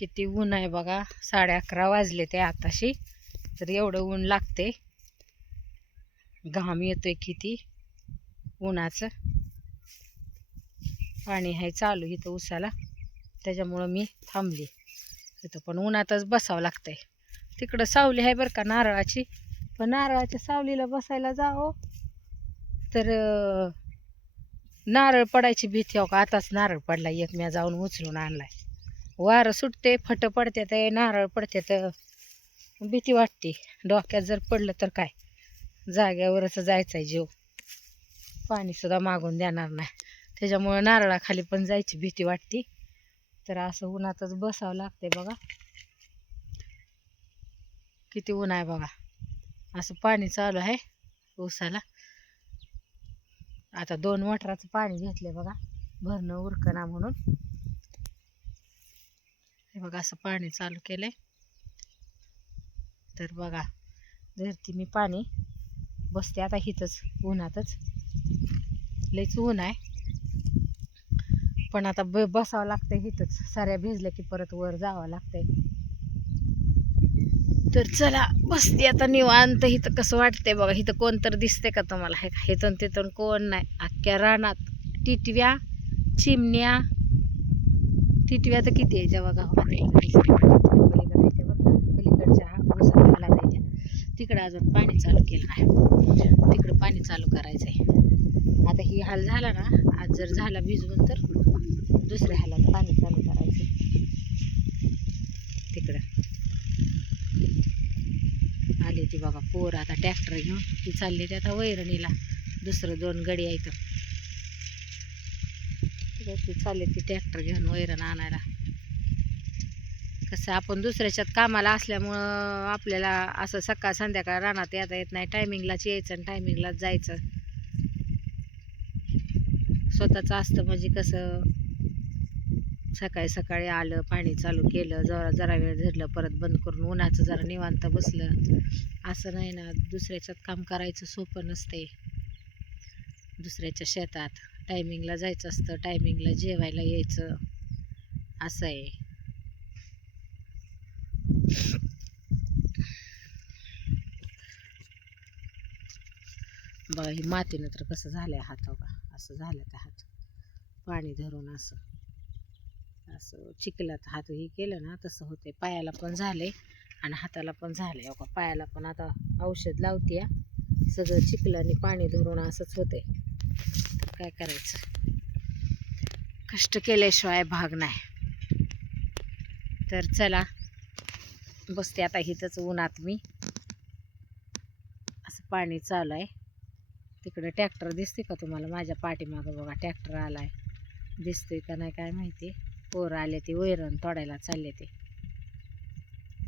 किती ऊन आहे बघा. 11:30 वाजले ते आताशी. तर एवढं ऊन लागते. घाम येतोय किती उन्हाचं. पाणी आहे चालू इथं उसाला, त्याच्यामुळं मी थांबली. तिथं पण उन्हातच बसावं लागतंय. तिकडं सावली आहे बरं का नारळाची, पण नारळाच्या सावलीला बसायला जाओ तर नारळ पडायची भीती. हो का, आताच नारळ पडला एक, मी जाऊन उचलून आणलाय. वारं सुटते, फट पडते, ते नारळ पडते, तर भीती वाटते. डोक्यात जर पडलं तर काय, जाग्यावरच जायचंय जीव. पाणी सुद्धा मागून देणार नाही. त्याच्यामुळं नारळाखाली पण जायची भीती वाटते. तर असं उन्हातच बसावं लागतंय बघा. किती ऊन आहे बघा. असं पाणी चालू आहे ऊसाला. आता 2 मोटराचं पाणी घेतलंय बघा, भरणं उरकना म्हणून. हे बघा असं पाणी चालू केलंय. तर बघा धरती मी पाणी, बसते आता हिथंच उन्हातच. लयच ऊन आहे, पण आता बसावं लागतंय हिथंच. साऱ्या भिजल्या की परत वर जावं लागतंय. तर चला बसते आता निवांत. इथं कसं वाटतंय बघा. इथं कोण तर दिसते का तुम्हाला? हे इथून तिथून कोण नाही. अख्ख्या रानात टिटव्या, चिमण्या. टिटव्या तर किती आहे बघा. पलीकडच्या ऊसाला द्यायच्या. तिकडं अजून पाणी चालू केलं नाही. तिकडं पाणी चालू करायचंय. आता ही हाल झाला ना, आज जर झाला भिजवून, तर दुसऱ्या हालात पाणी चालू करायचं. तिकडं आली ती बघा पोर आता ट्रॅक्टर घेऊन. ती चालली ती आता वैरणीला. दुसरं 2 गडी आहेत, ती चालली ती ट्रॅक्टर घेऊन वैरण आणायला. कसं आपण दुसऱ्याच्यात कामाला असल्यामुळं आपल्याला असं सकाळ संध्याकाळ रानात येता येत नाही. टायमिंगलाच यायचं आणि टायमिंगलाच जायचं. स्वतःचं असतं म्हणजे कसं, सकाळी सकाळी आलं, पाणी चालू केलं, जरा वेळ धरलं, परत बंद करून उन्हाचं जरा निवांत बसलं. असं नाही ना, दुसऱ्याच्यात काम करायचं सोपं नसते. दुसऱ्याच्या शेतात टायमिंगला जायचं असतं, टायमिंगला जेवायला यायचं, असं आहे. बघा ही मातीनं तर कसं झालंय हात. हो का, असं झालं त्या हात पाणी धरून. असं असं चिखलात हात हे केलं ना, तसं होते. पायाला पण झालंय आणि हाताला पण झालंय. हो का, पायाला पण आता औषध लावते. सगळं चिखलाने पाणी धरून असंच होते. काय करायचं, कष्ट केल्याशिवाय भाग नाही. तर चला बसते आता इथंच उन्हात मी. असं पाणी चालू आहे. तिकडे ट्रॅक्टर दिसते का तुम्हाला? माझ्या पाठीमागं बघा ट्रॅक्टर आलाय. दिसतोय का नाही काय माहिती. पोरं आले, ते वैरण तोडायला चालले ते.